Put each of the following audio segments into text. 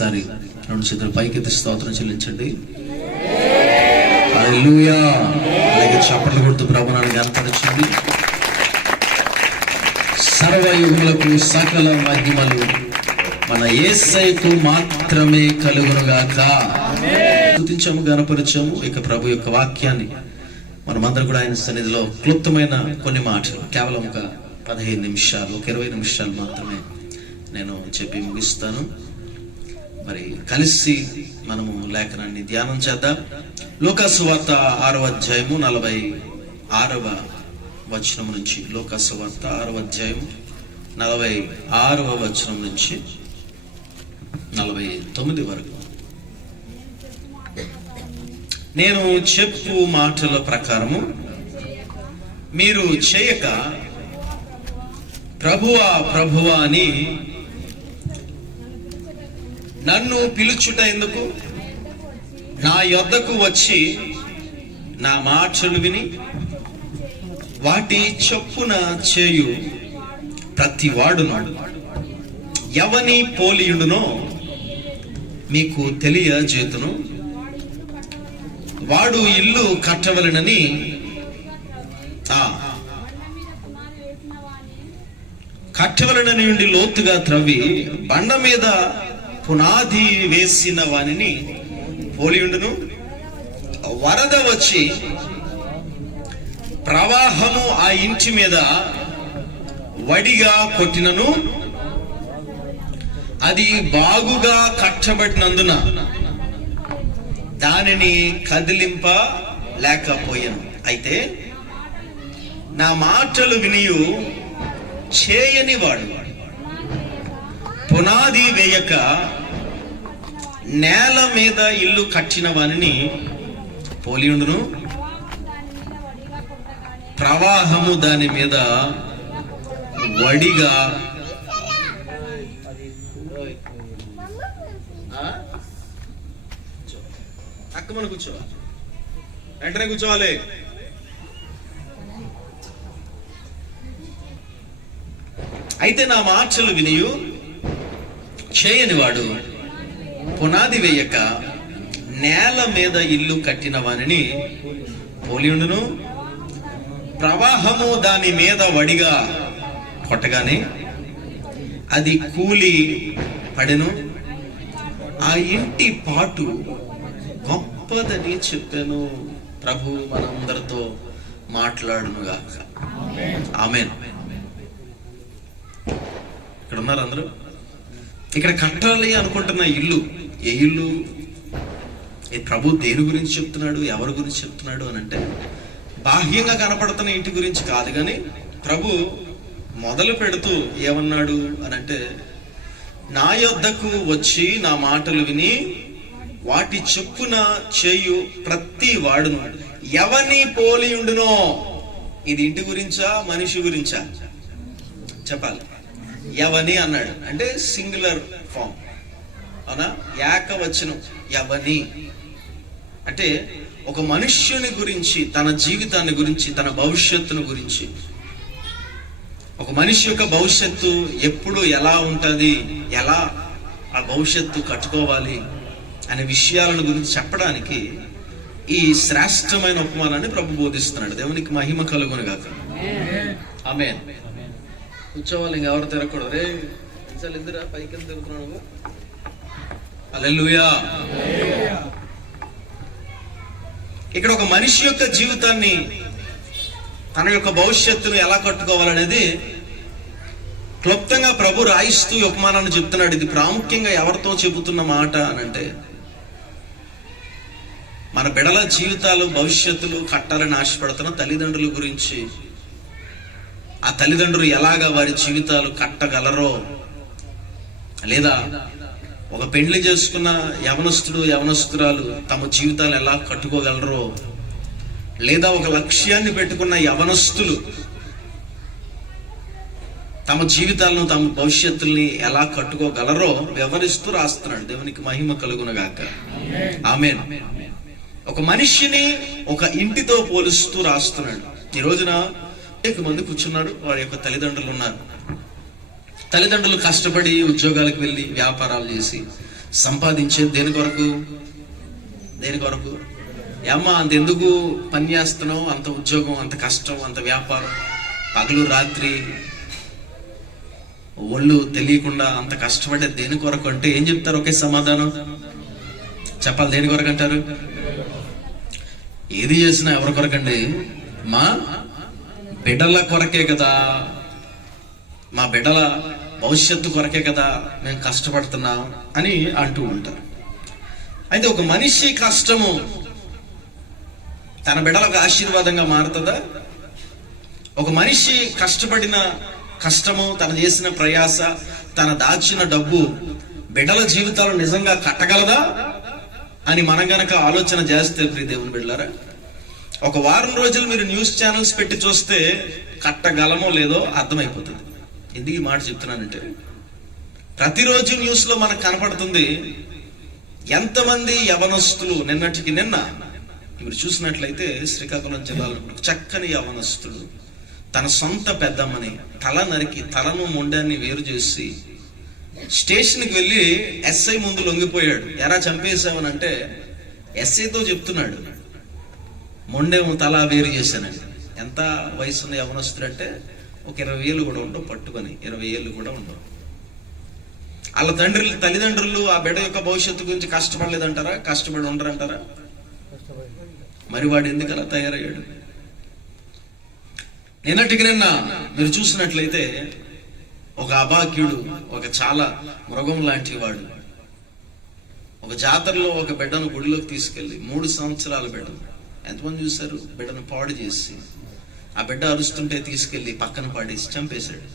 ఒకసారి 2 చేతులు పైకెత్తి స్తోత్రం చెల్లించండి. హల్లెలూయా. అలాగే చప్పట్లు కొడుతూ ప్రభువుని గణపరచండి. సర్వయుగములకు సకల మహిమలు మన యేసయ్యకు మాత్రమే కలుగునుగాక. స్తుతించాము, గణపరిచాము. ఇక ప్రభు యొక్క వాక్యాన్ని మనమందరం కూడా ఆయన సన్నిధిలో క్లుప్తమైన కొన్ని మాటలు, కేవలం ఒక 15 నిమిషాలు, ఒక 20 నిమిషాలు మాత్రమే నేను చెప్పి ముగిస్తాను. మరి కలిసి మనము లేఖనాన్ని ధ్యానం చేద్దాం. లూకాసు సువార్త 6వ అధ్యాయము 46వ వచనం నుంచి, లూకాసు సువార్త 6వ అధ్యాయం 46వ వచనం నుంచి 49 వరకు. నేను చెప్పు మాటల ప్రకారము మీరు చేయక ప్రభువా ప్రభువా అని నన్ను పిలుచుట ఎందుకు? నా యొద్దకు వచ్చి నా మాటలు విని వాటి చొప్పున చేయు ప్రతి వాడును ఎవని పోలియుండునో మీకు తెలియజేతును. వాడు ఇల్లు కట్టవలెనని కట్టవలనని ఉండి లోతుగా త్రవ్వి బండ మీద పునాది వేసిన వానిని పోలియుండును. వరద వచ్చి ప్రవాహము ఆ ఇంటి మీద వడిగా కొట్టినను అది బాగుగా కట్టబడినందున దానిని కదిలింప లేకపోయాను. అయితే నా మాటలు వినియు చేయని వాడు పునాది వేయక నేల మీద ఇల్లు కట్టిన వానిని పోలియుండును. ప్రవాహము దాని మీద వడిగా అక్కమని కూర్చోవాలి, వెంటనే కూర్చోవాలి. అయితే నా మాటలు వినియు చేయని వాడు పునాది వేయక నేల మీద ఇల్లు కట్టిన వానిని పోలియుండును. ప్రవాహము దాని మీద వడిగా కొట్టగానే అది కూలి పడెను. ఆ ఇంటి పాటు గొప్పదని చెప్పాను. ప్రభు మనందరితో మాట్లాడును గాక. ఆమేన్. ఇక్కడ ఉన్నారు అందరూ. ఇక్కడ కట్టాలి అనుకుంటున్న ఇల్లు ఏ ఇల్లు? ప్రభు దేని గురించి చెప్తున్నాడు, ఎవరి గురించి చెప్తున్నాడు అని అంటే, బాహ్యంగా కనపడుతున్న ఇంటి గురించి కాదు. కానీ ప్రభు మొదలు పెడుతూ ఏమన్నాడు అని అంటే, నా యొద్దకు వచ్చి నా మాటలు విని వాటి చొప్పున చేయు ప్రతి వాడును ఎవని పోలియుండునో. ఇది ఇంటి గురించా మనిషి గురించా చెప్పాలి? ఎవని అన్నాడు అంటే సింగులర్ ఫామ్, అవునా? ఏకవచనం ఎవని అంటే ఒక మనుష్యుని గురించి, తన జీవితాన్ని గురించి, తన భవిష్యత్తును గురించి, ఒక మనిషి యొక్క భవిష్యత్తు ఎప్పుడు ఎలా ఉంటుంది, ఎలా ఆ భవిష్యత్తు కట్టుకోవాలి అనే విషయాలను గురించి చెప్పడానికి ఈ శ్రేష్టమైన ఉపమానాన్ని ప్రభు బోధిస్తున్నాడు. దేవునికి మహిమ కలుగును గాక. ఆమేన్. కూర్చోవాలి, ఇంకెవరు తిరగకూడదు. రే ఇందురా పైకి తిరుగుతున్నావు. హల్లెలూయా. ఇక్కడ ఒక మనిషి యొక్క జీవితాన్ని, తన యొక్క భవిష్యత్తును ఎలా కట్టుకోవాలనేది క్లుప్తంగా ప్రభు రాయిస్తూ ఉపమానాన్ని చెప్తున్నాడు. ఇది ప్రాముఖ్యంగా ఎవరితో చెబుతున్న మాట అనంటే, మన బిడల జీవితాలు, భవిష్యత్తులు కట్టాలని ఆశపడుతున్న తల్లిదండ్రుల గురించి, ఆ తల్లిదండ్రులు ఎలాగా వారి జీవితాలు కట్టగలరో, లేదా ఒక పెళ్లి చేసుకున్న యవనస్తుడు యవనస్తురాలు తమ జీవితాలు ఎలా కట్టుకోగలరో, లేదా ఒక లక్ష్యాన్ని పెట్టుకున్న యవనస్తులు తమ జీవితాలను, తమ భవిష్యత్తుల్ని ఎలా కట్టుకోగలరో వివరిస్తూ రాస్తున్నాడు. దేవునికి మహిమ కలుగునగాక. ఆమేన్. ఒక మనిషిని ఒక ఇంటితో పోలుస్తూ రాస్తున్నాడు. ఈ రోజున అనేక మంది కూర్చున్నారు, వారి యొక్క తల్లిదండ్రులు ఉన్నారు. తల్లిదండ్రులు కష్టపడి ఉద్యోగాలకు వెళ్ళి వ్యాపారాలు చేసి సంపాదించేది దేని కొరకు? ఏమ్మా అంత ఎందుకు పని చేస్తున్నావు? అంత ఉద్యోగం, అంత కష్టం, అంత వ్యాపారం, పగలు రాత్రి ఒళ్ళు తెలియకుండా అంత కష్టపడేది దేని కొరకు అంటే ఏం చెప్తారు? ఒకే సమాధానం చెప్పాలి. దేని కొరకు అంటారు? ఏది చేసినా ఎవరి కొరకండి? మా బిడ్డల కొరకే కదా, మా బిడ్డల భవిష్యత్తు కొరకే కదా మేము కష్టపడుతున్నాం అని అంటూ ఉంటారు. అయితే ఒక మనిషి కష్టము తన బిడ్డలకు ఆశీర్వాదంగా మారుతుందా? ఒక మనిషి కష్టపడిన కష్టము, తను చేసిన ప్రయాస, తన దాచిన డబ్బు బిడ్డల జీవితాలు నిజంగా కట్టగలదా అని మనం గనక ఆలోచన చేస్తే ప్రియ దేవుని బిడ్డలారా, ఒక వారం రోజులు మీరు న్యూస్ ఛానల్స్ పెట్టి చూస్తే కట్టగలమో లేదో అర్థమైపోతుంది. ఎందుకు ఈ మాట చెప్తున్నానంటే, ప్రతిరోజు న్యూస్ లో మనకు కనపడుతుంది ఎంతమంది యవనస్తులు. నిన్నటికి నిన్న మీరు చూసినట్లయితే శ్రీకాకుళం జిల్లాలో చక్కని యవనస్తుడు తన సొంత పెద్దమ్మని తల నరికి తలను మొండాన్ని వేరు చేసి స్టేషన్కి వెళ్ళి ఎస్ఐ ముందు లొంగిపోయాడు. ఎరా చంపేశామని అంటే ఎస్ఐతో చెప్తున్నాడు, మొండేమో తల వేరు చేశానండి. ఎంత వయసు ఉన్న యవనస్తుడు అంటే ఒక 20 ఏళ్ళు కూడా ఉండవు, పట్టుకొని 20 ఏళ్ళు కూడా ఉండవు. వాళ్ళ తల్లిదండ్రులు ఆ బిడ్డ యొక్క భవిష్యత్తు గురించి కష్టపడలేదంటారా? కష్టపడి ఉండరంటారా? మరి వాడు ఎందుకు అలా తయారయ్యాడు? నిన్నటికి నిన్న మీరు చూసినట్లయితే ఒక అభాగ్యుడు, ఒక చాలా మృగం లాంటి వాడు ఒక జాతరలో ఒక బిడ్డను గుడిలోకి తీసుకెళ్లి 3 సంవత్సరాల బిడ్డను, ఎంతమంది చూశారు? బిడ్డను పాడు చేసి ఆ బిడ్డ అరుస్తుంటే తీసుకెళ్లి పక్కన పాడేసి చంపేశాడు.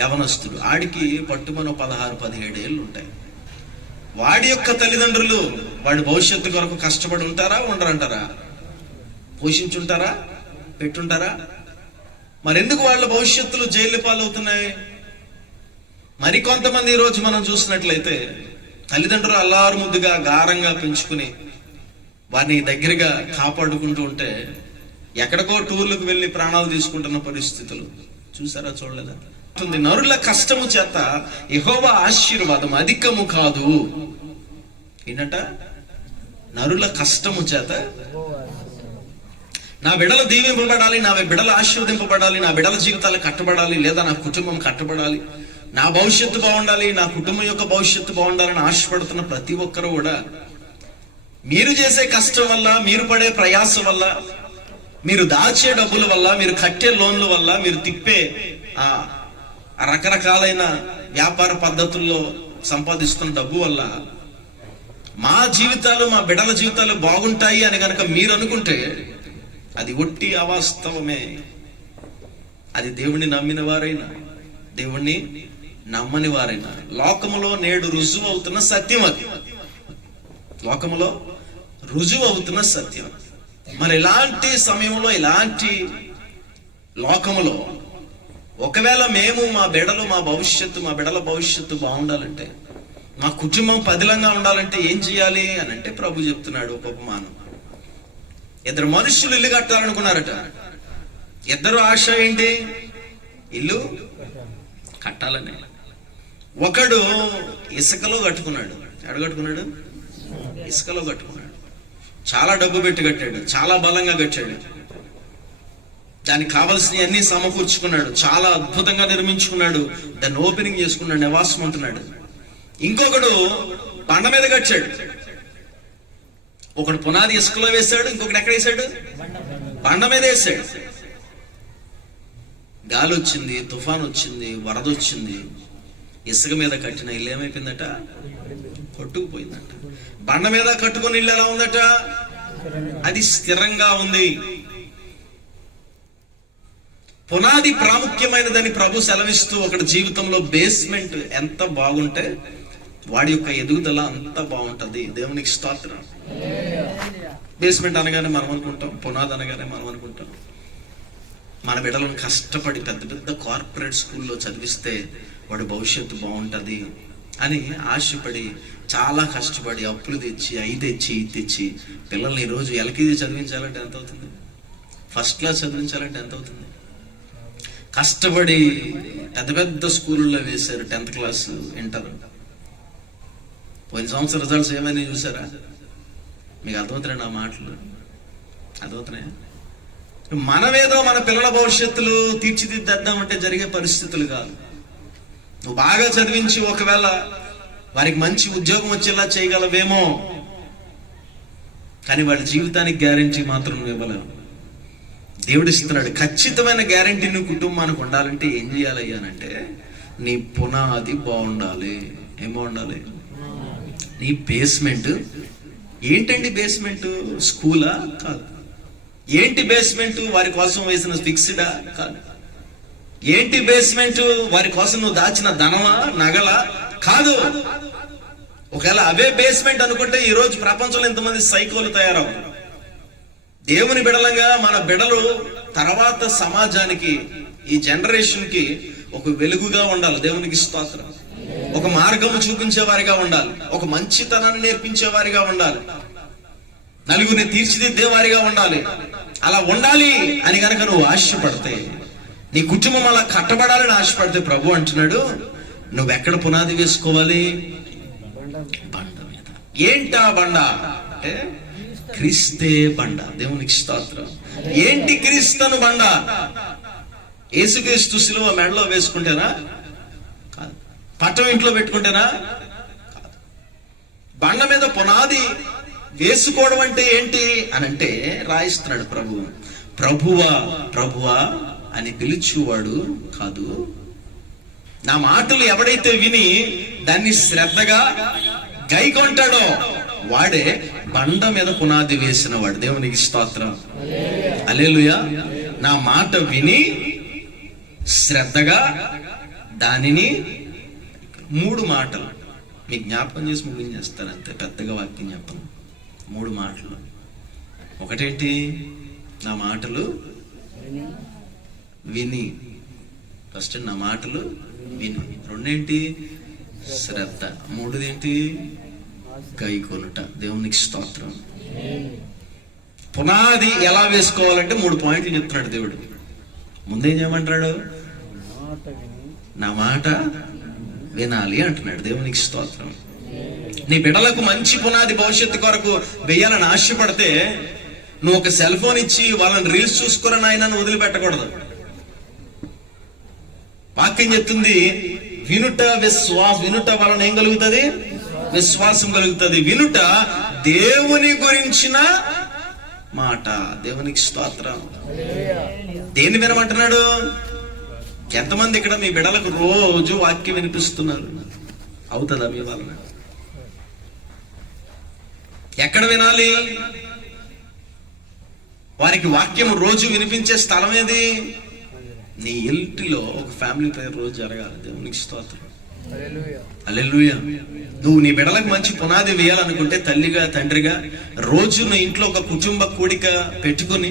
యవనస్తుడు, ఆడికి పట్టుమని 16-17 ఏళ్ళు ఉంటాయి. వాడి యొక్క తల్లిదండ్రులు వాడి భవిష్యత్తు కొరకు కష్టపడి ఉంటారా? ఉండరంటారా? పోషించుంటారా? పెట్టుంటారా? మరెందుకు వాళ్ళ భవిష్యత్తులు జైలు పాలవుతున్నాయి? మరికొంతమంది ఈరోజు మనం చూసినట్లయితే తల్లిదండ్రులు అల్లారు ముద్దుగా గారంగా పెంచుకుని వారిని దగ్గరగా కాపాడుకుంటూ ఉంటే ఎక్కడికో టూర్లకు వెళ్ళి ప్రాణాలు తీసుకుంటున్న పరిస్థితులు చూసారా? చూడలేదా? నరుల కష్టము చేత యెహోవా ఆశీర్వాదం అధికము కాదు. ఏంటంట? నరుల కష్టము చేత నా బిడ్డలు దీవింపబడాలి, నా బిడ్డలు ఆశీర్వదింపబడాలి, నా బిడ్డల జీవితాలు కట్టబడాలి, లేదా నా కుటుంబం కట్టబడాలి, నా భవిష్యత్తు బాగుండాలి, నా కుటుంబం యొక్క భవిష్యత్తు బాగుండాలని ఆశపడుతున్న ప్రతి ఒక్కరు కూడా మీరు చేసే కష్టం వల్ల, మీరు పడే ప్రయాస వల్ల, మీరు దాచే డబ్బుల వల్ల, మీరు కట్టే లోన్ల వల్ల, మీరు తిప్పే ఆ రకరకాలైన వ్యాపార పద్ధతుల్లో సంపాదిస్తున్న డబ్బు వల్ల మా జీవితాలు, మా బిడ్డల జీవితాలు బాగుంటాయి అని కనుక మీరు అనుకుంటే అది ఒట్టి అవాస్తవమే. అది దేవుణ్ణి నమ్మిన వారైనా, దేవుణ్ణి నమ్మని వారైనా లోకములో నేడు రుజువు అవుతున్న సత్యం. అది లోకములో రుజువు అవుతున్న సత్యం. మరి ఇలాంటి సమయంలో, ఇలాంటి లోకములో ఒకవేళ మేము మా బిడ్డలు, మా భవిష్యత్తు, మా బిడ్డల భవిష్యత్తు బాగుండాలంటే, మా కుటుంబం పదిలంగా ఉండాలంటే ఏం చేయాలి అని అంటే ప్రభు చెప్తున్నాడు ఒక ఉపమానం. 2 మనుషులు ఇల్లు కట్టాలనుకున్నారట. 2 ఆశ ఏంటి? ఇల్లు కట్టాలని. ఒకడు ఇసుకలో కట్టుకున్నాడు. ఎక్కడ కట్టుకున్నాడు? ఇసుకలో కట్టుకున్నాడు. చాలా డబ్బు పెట్టి కట్టాడు, చాలా బలంగా కట్టాడు, దానికి కావలసిన అన్ని సమకూర్చుకున్నాడు, చాలా అద్భుతంగా నిర్మించుకున్నాడు, దాన్ని ఓపెనింగ్ చేసుకున్నాడు, నివాసం ఉంటున్నాడు. ఇంకొకడు బండ మీద కట్టాడు. ఒకడు పునాది ఇసుకలో వేశాడు, ఇంకొకటి ఎక్కడ వేశాడు? బండ మీద వేశాడు. గాలి వచ్చింది, తుఫాన్ వచ్చింది, వరద వచ్చింది, ఇసుక మీద కట్టిన ఇల్లు ఏమైపోయిందట? కొట్టుకుపోయిందట. బండ మీద కట్టుకుని ఇల్లు ఎలా ఉందట? అది స్థిరంగా ఉంది. పునాది ప్రాముఖ్యమైనదని ప్రభు సెలవిస్తూ ఒకటి జీవితంలో బేస్మెంట్ ఎంత బాగుంటే వాడి యొక్క ఎదుగుదల అంత బాగుంటది. దేవునికి స్తోత్రం. బేస్మెంట్ అనగానే మనం అనుకుంటాం, పునాది అనగానే మనం అనుకుంటాం మన బిడ్డలను కష్టపడి పెద్ద పెద్ద కార్పొరేట్ స్కూల్లో చదివిస్తే వాడి భవిష్యత్తు బాగుంటది అని ఆశపడి చాలా కష్టపడి అప్పులు తెచ్చి అయి తెచ్చి ఇది తెచ్చి పిల్లల్ని ఈరోజు ఎల్కేజీ చదివించాలంటే ఎంత అవుతుంది? ఫస్ట్ క్లాస్ చదివించాలంటే ఎంత అవుతుంది? కష్టపడి పెద్ద పెద్ద స్కూళ్ళలో వేశారు, 10th క్లాస్, ఇంటర్. పోయిన సంవత్సరం రిజల్ట్స్ ఏమైనా చూసారా? మీకు అర్థమవుతున్నాయి నా మాటలు? అర్థమవుతున్నాయా? మనమేదో మన పిల్లల భవిష్యత్తులు తీర్చిదిద్దేద్దామంటే జరిగే పరిస్థితులు కాదు. నువ్వు బాగా చదివించి ఒకవేళ వారికి మంచి ఉద్యోగం వచ్చేలా చేయగలవేమో, కానీ వాళ్ళ జీవితానికి గ్యారెంటీ మాత్రం నువ్వు ఇవ్వలేవు. దేవుడు ఇస్తున్నాడు ఖచ్చితమైన గ్యారెంటీ. నువ్వు కుటుంబానికి ఉండాలంటే ఏం చేయాలయ్యానంటే, నీ పునాది బాగుండాలి. ఏం బాగుండాలి? నీ బేస్మెంట్. ఏంటండి బేస్మెంట్? స్కూలా? కాదు. ఏంటి బేస్మెంట్? వారి కోసం వేసిన ఫిక్స్డా? కాదు. ఏంటి బేస్మెంట్? వారి కోసం నువ్వు దాచిన ధనమా, నగలా? కాదు. ఒకవేళ అవే బేస్మెంట్ అనుకుంటే ఈ రోజు ప్రపంచంలో ఎంతమంది సైకోలు తయారవు. దేవుని బిడలంగా మన బిడలు తర్వాత సమాజానికి, ఈ జనరేషన్ కి ఒక వెలుగుగా ఉండాలి. దేవునికి స్తోత్రం. ఒక మార్గము చూపించే వారిగా ఉండాలి. ఒక మంచితనాన్ని నేర్పించే వారిగా ఉండాలి. నలుగురిని తీర్చిదిద్దే వారిగా ఉండాలి. అలా ఉండాలి అని గనక నువ్వు ఆశపడితే, నీ కుటుంబం అలా కట్టబడాలని ఆశపడితే, ప్రభు అంటున్నాడు నువ్వెక్కడ పునాది వేసుకోవాలి? బండ మీద. ఏంటా బండ అంటే క్రీస్తే బండ. దేవునికి స్తోత్రం. ఏంటి క్రీస్తును బండ? యేసుక్రీస్తు సిలువ మెడలో వేసుకుంటేనా? కాదు. పట్టం ఇంట్లో పెట్టుకుంటేనా? కాదు. బండ మీద పునాది వేసుకోవడం అంటే ఏంటి అని అంటే రాయిస్తున్నాడు ప్రభు. ప్రభువా ప్రభువా అని పిలుచువాడు కాదు, నా మాటలు ఎవడైతే విని దాన్ని శ్రద్ధగా గైకొంటాడో వాడే బండ మీద పునాది వేసిన వాడు. దేవునికి స్తోత్రం. హల్లెలూయా. నా మాట విని శ్రద్ధగా దానిని, 3 మాటలు మీకు జ్ఞాపకం చేసి ముగించేస్తాను అంతే, పెద్దగా వాక్యం చెప్పను. 3 మాటలు. ఒకటేంటి? నా మాటలు విని. ఫస్ట్ నా మాటలు విని. రెండేంటి? శ్రద్ధ. 3దేంటి? గైకొనుట. దేవునికి స్తోత్రం. పునాది ఎలా వేసుకోవాలంటే 3 పాయింట్లు చెప్తున్నాడు దేవుడు. ముందేం చేయమంటాడు? నా మాట వినాలి అంటున్నాడు. దేవునికి స్తోత్రం. నీ బిడ్డలకు మంచి పునాది భవిష్యత్తు కొరకు వేయాలని ఆశపడితే, నువ్వు ఒక సెల్ ఫోన్ ఇచ్చి వాళ్ళని రీల్స్ చూసుకోరని నాయన వదిలిపెట్టకూడదు. వాక్యం చెప్తుంది వినుట వినుట వలన ఏం కలుగుతుంది? విశ్వాసం కలుగుతుంది. వినుట దేవుని గురించిన మాట. దేవునికి స్తోత్రం. దేన్ని వినమంటున్నాడు? ఎంతమంది ఇక్కడ మీ బిడ్డలకు రోజు వాక్యం వినిపిస్తున్నారు? అవుతుందా మీ వలన? ఎక్కడ వినాలి? వారికి వాక్యం రోజు వినిపించే స్థలం ఏది? నీ ఇంటిలో ఒక ఫ్యామిలీ ప్రేయర్ రోజు జరగాలి. దేవునికి స్తోత్రం. హల్లెలూయా. నువ్వు నీ బిడ్డలకు మంచి పునాది వేయాలనుకుంటే, తల్లిగా తండ్రిగా రోజు నీ ఇంట్లో ఒక కుటుంబ కూడిక పెట్టుకుని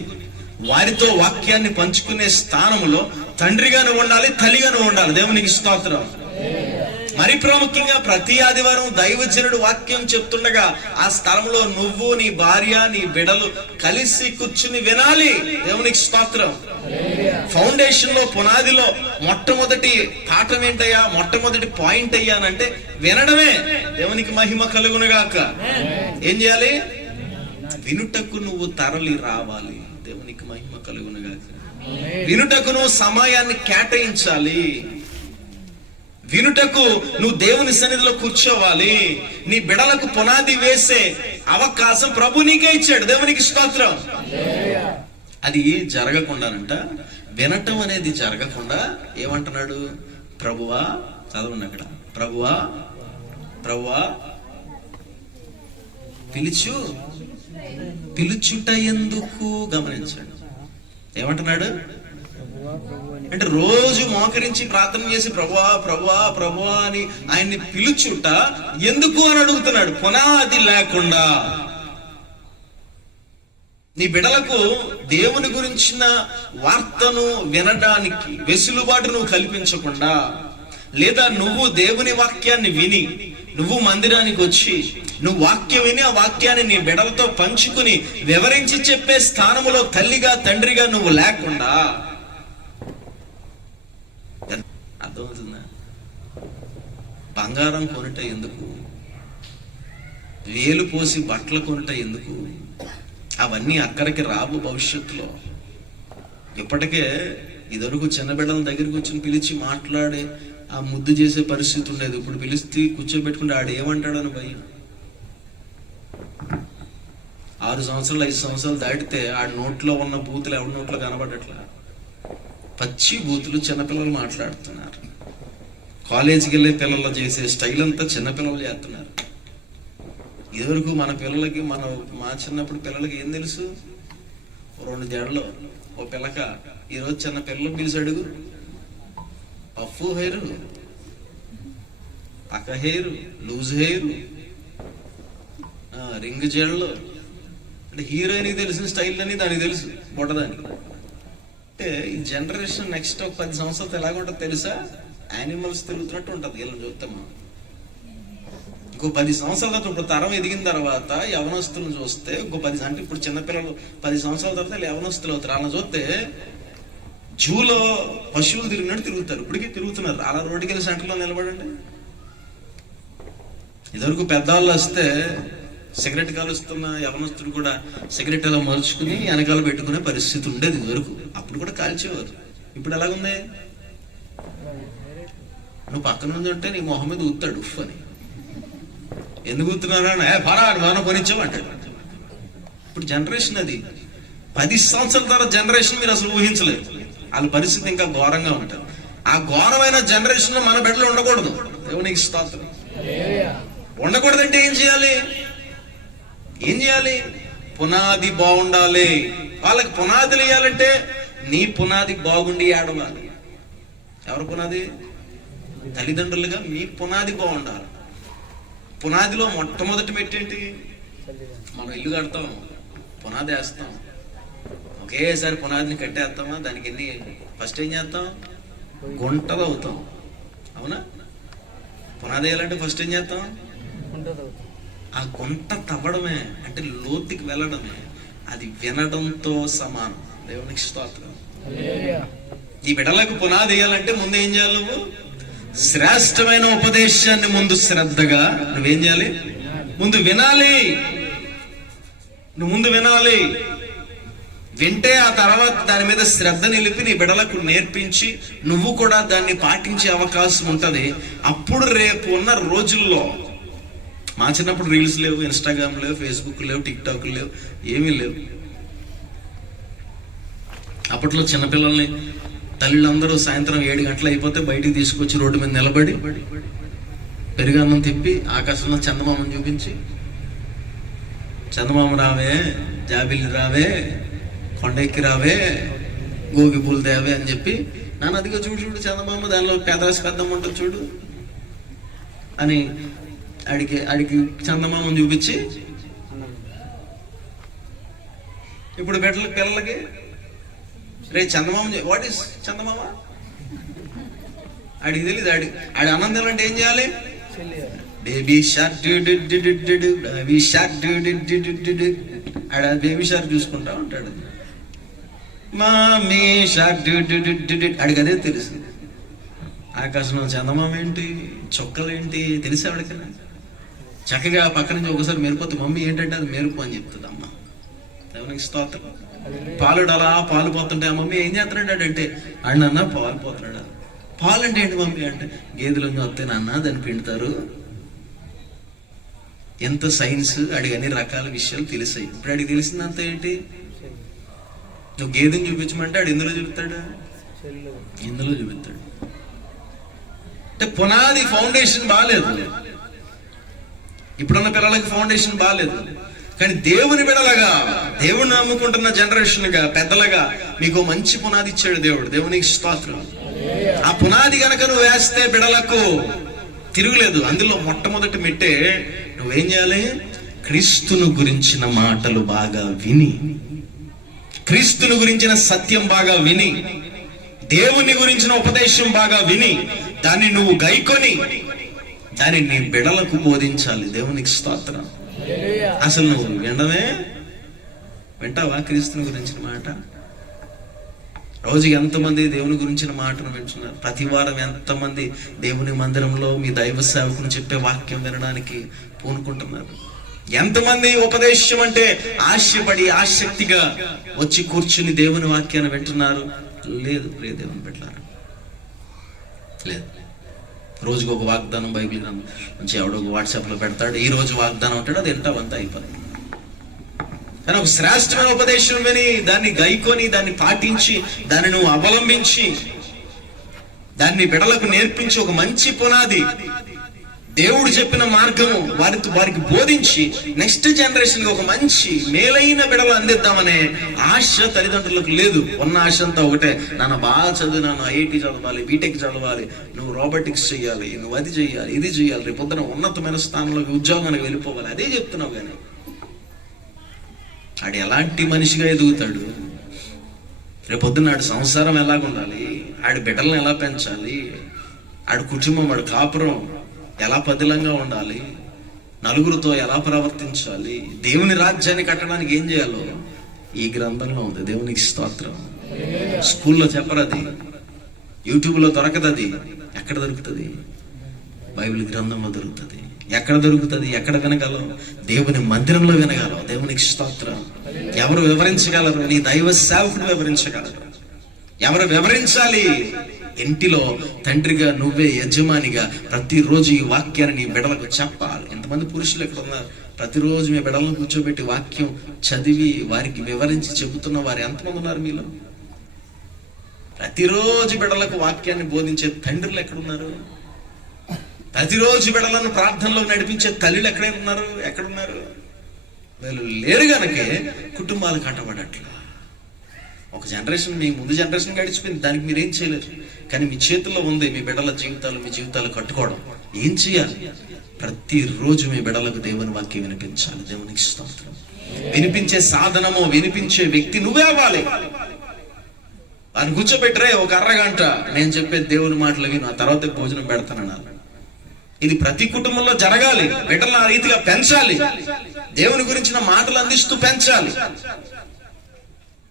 వారితో వాక్యాన్ని పంచుకునే స్థానంలో తండ్రిగా నువ్వు ఉండాలి, తల్లిగా నువ్వు ఉండాలి. దేవునికి స్తోత్రం. మరి ప్రాముఖ్యంగా ప్రతి ఆదివారం దైవజనుడు వాక్యం చెప్తుండగా ఆ స్థలంలో నువ్వు, నీ భార్య, నీ బిడ్డలు కలిసి కూర్చుని వినాలి. దేవునికి స్తోత్రం. ఫౌండేషన్ లో, పునాదిలో మొట్టమొదటి పాఠం ఏంటయ్యా, మొట్టమొదటి పాయింట్ అయ్యానంటే వినడమే. దేవునికి మహిమ కలుగునుగాక. ఏం చేయాలి? వినుటకు నువ్వు తరలి రావాలి. దేవునికి మహిమ కలుగునుగాక. వినుటకు నువ్వు సమయాన్ని కేటాయించాలి. వినుటకు నువ్వు దేవుని సన్నిధిలో కూర్చోవాలి. నీ బిడలకు పునాది వేసే అవకాశం ప్రభు నీకే ఇచ్చాడు. దేవునికి స్తోత్రం. అది జరగకుండానంట, వినటం అనేది జరగకుండా ఏమంటున్నాడు? ప్రభువా, చదవండి అక్కడ, ప్రభువా ప్రభువా పిలుచుట ఎందుకు? గమనించండి. ఏమంటున్నాడు అంటే రోజు మోకరించి ప్రార్థన చేసి ప్రభువా ప్రభువా ప్రభువా అని ఆయన్ని పిలుచుట ఎందుకు అని అడుగుతున్నాడు. పునాది లేకుండా నీ బిడలకు దేవుని గురించిన వార్తను వినడానికి వెసులుబాటు నువ్వు కల్పించకుండా, లేదా నువ్వు దేవుని వాక్యాన్ని విని నువ్వు మందిరానికి వచ్చి నువ్వు వాక్యం విని ఆ వాక్యాన్ని నీ బిడలతో పంచుకుని వివరించి చెప్పే స్థానములో తల్లిగా తండ్రిగా నువ్వు లేకుండా, అర్థమవుతుందా? బంగారం కొనుట ఎందుకు? వేలు పోసి బట్టలు కొంటాయి ఎందుకు? అవన్నీ అక్కడికి రావు భవిష్యత్తులో. ఇప్పటికే ఇదివరకు చిన్న బిడ్డల దగ్గరికి వచ్చి పిలిచి మాట్లాడి ఆ ముద్దు చేసే పరిస్థితి ఉండేది. ఇప్పుడు పిలిస్తే కూర్చోబెట్టుకుంటే ఆడు ఏమంటాడని భయం. 6 సంవత్సరాలు 5 సంవత్సరాలు దాటితే ఆడి నోట్లో ఉన్న బూతులు ఎవరి నోట్లో కనబడట్లా. పచ్చి బూతులు చిన్నపిల్లలు మాట్లాడుతున్నారు. కాలేజీకి వెళ్ళే పిల్లలు చేసే స్టైల్ అంతా చిన్నపిల్లలు చేస్తున్నారు. ఇదివరకు మన పిల్లలకి మా చిన్నప్పుడు పిల్లలకి ఏం తెలుసు? 2 జడలు ఓ పిల్లక. ఈరోజు చిన్న పిల్లలు పిలిచి అడుగు, పఫ్ హెయిర్, పక్క హెయిర్, లూజ్ హెయిర్, రింగ్ జడలు. అంటే హీరోయిన్కి తెలిసిన స్టైల్ అని దానికి తెలుసు, బొట్టదానికి. అంటే ఈ జనరేషన్ నెక్స్ట్ ఒక 10 సంవత్సరాలు ఎలాగుంటుంది తెలుసా? యానిమల్స్ తిరుగుతున్నట్టు ఉంటుంది వీళ్ళని చూస్తే. మనం ఇంకో 10 సంవత్సరాల తర్వాత, ఇప్పుడు తరం ఎదిగిన తర్వాత యవనస్తులను చూస్తే ఇంకో 10, అంటే ఇప్పుడు చిన్నపిల్లలు 10 సంవత్సరాల తర్వాత యవనస్తులు అవుతారు. అలా చూస్తే జూలో పశువులు తిరిగినట్టు తిరుగుతారు. ఇప్పటికీ తిరుగుతున్నారు. అలా రోడ్డుకి వెళ్ళి సెంటర్లో నిలబడండి. ఇదివరకు పెద్దవాళ్ళు వస్తే సిగరెట్ కాలుస్తున్న యవనస్తుడు కూడా సిగరెట్ అలా మలుచుకుని వెనకాల పెట్టుకునే పరిస్థితి ఉండేది ఇదివరకు. అప్పుడు కూడా కాల్చేవారు. ఇప్పుడు ఎలాగుంది? నువ్వు పక్కన నుంచి ఉంటే నీ మొహం మీద ఊతాడు ఉఫ్ అని. ఎందుకు ఊతున్నారా? మనం కొనిచ్చావు అంటాడు. ఇప్పుడు జనరేషన్ అది. 10 సంవత్సరాల తర్వాత జనరేషన్ మీరు అసలు ఊహించలేదు. వాళ్ళ పరిస్థితి ఇంకా ఘోరంగా ఉంటుంది. ఆ ఘోరమైన జనరేషన్ లో మన బిడ్డలు ఉండకూడదు. దేవునికి స్తోత్రం. ఉండకూడదంటే ఏం చేయాలి? పునాది బాగుండాలి. వాళ్ళకి పునాదులు వేయాలంటే నీ పునాది బాగుండి ఏడవాలి. ఎవరు పునాది? తల్లిదండ్రులుగా మీ పునాది బాగుండాలి. పునాదిలో మొట్టమొదటి మెట్టేంటి? మనం ఇల్లు కడతాం, పునాది వేస్తాం. ఒకేసారి పునాదిని కట్టేస్తామా? దానికి ఫస్ట్ ఏం చేస్తాం? గుంటలు అవుతాం. అవునా? పునాది వేయాలంటే ఫస్ట్ ఏం చేస్తాం? ఆ గుంట తవ్వడమే, అంటే లోతుకి వెళ్ళడమే. అది వినడంతో సమానం. దేవునికి స్తోత్రం. ఈ బిడ్డలకు పునాది వేయాలంటే ముందు ఏం చేయాలి? నువ్వు శ్రేష్టమైన ఉపదేశాన్ని ముందు శ్రద్ధగా నువ్వేం చేయాలి? ముందు వినాలి. నువ్వు ముందు వినాలి. వింటే ఆ తర్వాత దాని మీద శ్రద్ధ నిలిపి నీ బిడ్డలకు నేర్పించి నువ్వు కూడా దాన్ని పాటించే అవకాశం ఉంటుంది. అప్పుడు రేపు ఉన్న రోజుల్లో, మా చిన్నప్పుడు రీల్స్ లేవు, ఇన్స్టాగ్రామ్ లేవు, ఫేస్బుక్ లేవు, టిక్టాక్ లేవు, ఏమీ లేవు. అప్పట్లో చిన్నపిల్లల్ని తల్లిదండ్రులందరూ సాయంత్రం 7 గంటలు అయిపోతే బయటికి తీసుకొచ్చి రోడ్డు మీద నిలబడి పెరుగన్నం తిప్పి ఆకాశంలో చందమామను చూపించి, చందమామ రావే, జాబిల్లి రావే, కొండెక్కి రావే, గోగి పూలు తేవే అని చెప్పి, నాన్న అదిగో చూడు చందమామ, దానిలో పెద్దమ్మ ఉంటుంది చూడు అని అడిగి చందమామను చూపించి, ఇప్పుడు పిల్లలకి రే చందమామ, వాట్ ఈస్ చందమామ అడిగి తెలియదు. ఆడి ఆనందం అంటే ఏం చేయాలి? బేబీ షార్క్ బేబీ షార్క్ ఆడ బేబీ షార్క్ చూసుకుంటా ఉంటాడు. మామీ షార్క్ అడిగి అదే తెలుసు. ఆకాశంలో చందమామ ఏంటి, చుక్కలేంటి తెలిసి ఆవిడకన్నా చక్కగా పక్క నుంచి ఒకసారి మెరుపుతుంది. మమ్మీ ఏంటంటే అది మెరుపు అని చెప్తుంది అమ్మ. దేవునికి స్తోత్రం. పాలుడు అలా పాలు పోతుంటే ఆ మమ్మీ ఏం చేస్తున్నాడు అంటే, అన్న పాలు పోతున్నాడు. పాలు అంటే ఏంటి మమ్మీ అంటే, గేదెలు వస్తే నాన్న దాన్ని పిండుతారు. ఎంత సైన్స్, అడిగి అన్ని రకాల విషయాలు తెలిసాయి. ఇప్పుడు అడిగి తెలిసిందంతా ఏంటి? నువ్వు గేదెని చూపించమంటే ఆడు ఎందులో చూపుతాడు? ఎందులో చూపిస్తాడు. అంటే పునాది ఫౌండేషన్ బాగాలేదు. ఇప్పుడున్న పిల్లలకి ఫౌండేషన్ బాగాలేదు. కానీ దేవుని బిడ్డలుగా, దేవుని నమ్ముకుంటున్న జనరేషన్ గా, పెద్దలుగా మీకు మంచి పునాది ఇచ్చాడు దేవుడు. దేవునికి స్తోత్రం. ఆ పునాది కనుక నువ్వు వేస్తే బిడ్డలకు తిరుగులేదు. అందులో మొట్టమొదటి మెట్టే నువ్వేం చేయాలి? క్రీస్తును గురించిన మాటలు బాగా విని, క్రీస్తును గురించిన సత్యం బాగా విని, దేవుని గురించిన ఉపదేశం బాగా విని, దాన్ని నువ్వు గైకొని దాన్ని నీ బిడ్డలకు బోధించాలి. దేవునికి స్తోత్రం. అసలు నువ్వు వింటావా క్రీస్తుని గురించిన మాట? రోజుకి ఎంతమంది దేవుని గురించిన మాటను వింటున్నారు? ప్రతి వారం ఎంతమంది దేవుని మందిరంలో మీ దైవ సేవకుని చెప్పే వాక్యం వినడానికి పూనుకుంటున్నారు? ఎంతమంది ఉపదేశం అంటే ఆశపడి ఆసక్తిగా వచ్చి కూర్చుని దేవుని వాక్యాన్ని వింటున్నారు? లేదు ప్రియ దేవుని బిడ్డలారా, లేదు. రోజుకు ఒక వాగ్దానం బైబిల్ మంచి ఎవడో వాట్సాప్లో పెడతాడు, ఈ రోజు వాగ్దానం అంటాడు, అది ఎంతవంతా అయిపోతుంది. కానీ ఒక శ్రేష్టమైన ఉపదేశం విని దాన్ని గైకొని దాన్ని పాటించి దాన్ని నువ్వు అవలంబించి దాన్ని బిడ్డలకు నేర్పించి ఒక మంచి పునాది దేవుడు చెప్పిన మార్గము వారికి బోధించి నెక్స్ట్ జనరేషన్ ఒక మంచి మేలైన బిడ్డలు అందిద్దామనే ఆశ తల్లిదండ్రులకు లేదు. ఉన్న ఆశ అంతా ఒకటే, నాన్న బాగా చదువు, నాన్న ఐఐటి చదవాలి, బీటెక్ చదవాలి, నువ్వు రోబోటిక్స్ చెయ్యాలి, నువ్వు అది చెయ్యాలి, ఇది చెయ్యాలి, రేపు పొద్దున ఉన్నతమైన స్థానంలోకి ఉద్యోగానికి వెళ్ళిపోవాలి, అదే చెప్తున్నావు. కానీ ఆడు ఎలాంటి మనిషిగా ఎదుగుతాడు? రేపొద్దున ఆడు సంసారం ఎలాగుండాలి, ఆడి బిడ్డలను ఎలా పెంచాలి, ఆడి కుటుంబం, ఆడి కాపురం ఎలా పదిలంగా ఉండాలి, నలుగురితో ఎలా ప్రవర్తించాలి, దేవుని రాజ్యాన్ని కట్టడానికి ఏం చేయాలో ఈ గ్రంథంలో ఉంది. దేవునికి స్తోత్రం. స్కూల్లో చెప్పరది, యూట్యూబ్లో దొరకదది. ఎక్కడ దొరుకుతుంది? బైబిల్ గ్రంథంలో దొరుకుతుంది. ఎక్కడ దొరుకుతుంది? ఎక్కడ వినగలం? దేవుని మందిరంలో వినగలం. దేవునికి స్తోత్రం. ఎవరు వివరించగలరు? నీ దైవ సేవకుడు వివరించగలరు. ఎవరు వివరించాలి? ఇంటిలో తండ్రిగా నువ్వే యజమానిగా ప్రతిరోజు ఈ వాక్యాన్ని నీ బిడ్డలకు చెప్పాలి. ఎంతమంది పురుషులు ఎక్కడ ఉన్నారు? ప్రతిరోజు మీ బిడ్డలను కూర్చోబెట్టి వాక్యం చదివి వారికి వివరించి చెబుతున్న వారు ఎంతమంది ఉన్నారు మీలో? ప్రతిరోజు బిడ్డలకు వాక్యాన్ని బోధించే తండ్రులు ఎక్కడున్నారు? ప్రతిరోజు బిడ్డలను ప్రార్థనలో నడిపించే తల్లులు ఎక్కడున్నారు? వీళ్ళు లేరు గనకే కుటుంబాలు కట్టబడట్లా. ఒక జనరేషన్, మీ ముందు జనరేషన్ గడిచిపోయింది, దానికి మీరేం చేయలేరు. కానీ మీ చేతుల్లో ఉంది మీ బిడ్డల జీవితాలు, మీ జీవితాలు కట్టుకోవడం. ఏం చేయాలి? ప్రతిరోజు మీ బిడ్డలకు దేవుని వాక్యం వినిపించాలి. దేవునికి స్తోత్రం. వినిపించే సాధనము, వినిపించే వ్యక్తి నువ్వే అవ్వాలి. వారిని కూర్చోబెట్టరే ఒక అరగంట నేను చెప్పే దేవుని మాటలు విను, ఆ తర్వాత భోజనం పెడతానన్నారు. ఇది ప్రతి కుటుంబంలో జరగాలి. బిడ్డలను ఆ రీతిగా పెంచాలి. దేవుని గురించిన మాటలు అందిస్తూ పెంచాలి.